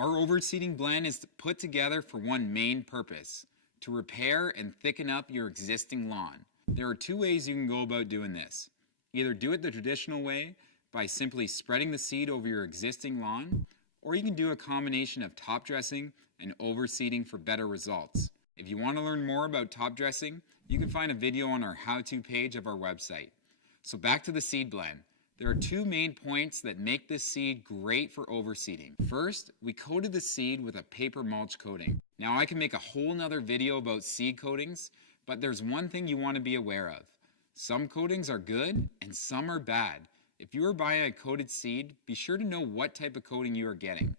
Our overseeding blend is put together for one main purpose: to repair and thicken up your existing lawn. There are two ways you can go about doing this. Either do it the traditional way by simply spreading the seed over your existing lawn, or you can do a combination of top dressing and overseeding for better results. If you want to learn more about top dressing, you can find a video on our how-to page of our website. So back to the seed blend. There are two main points that make this seed great for overseeding. First, we coated the seed with a paper mulch coating. Now I can make a whole nother video about seed coatings, but there's one thing you want to be aware of. Some coatings are good and some are bad. If you are buying a coated seed, be sure to know what type of coating you are getting.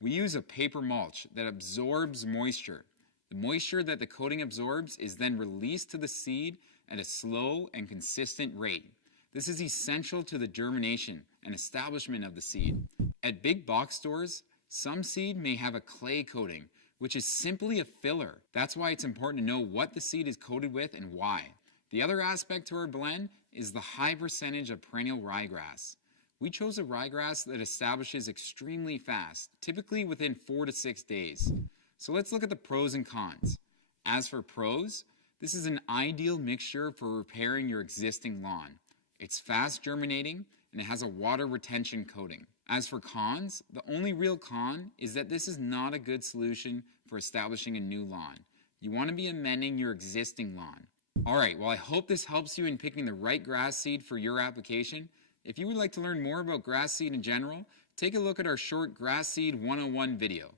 We use a paper mulch that absorbs moisture. The moisture that the coating absorbs is then released to the seed at a slow and consistent rate. This is essential to the germination and establishment of the seed. At big box stores, some seed may have a clay coating, which is simply a filler. That's why it's important to know what the seed is coated with and why. The other aspect to our blend is the high percentage of perennial ryegrass. We chose a ryegrass that establishes extremely fast, typically within 4 to 6 days. So let's look at the pros and cons. As for pros, this is an ideal mixture for repairing your existing lawn. It's fast germinating and it has a water retention coating. As for cons, the only real con is that this is not a good solution for establishing a new lawn. You want to be amending your existing lawn. Alright, well I hope this helps you in picking the right grass seed for your application. If you would like to learn more about grass seed in general, take a look at our short Grass Seed 101 video.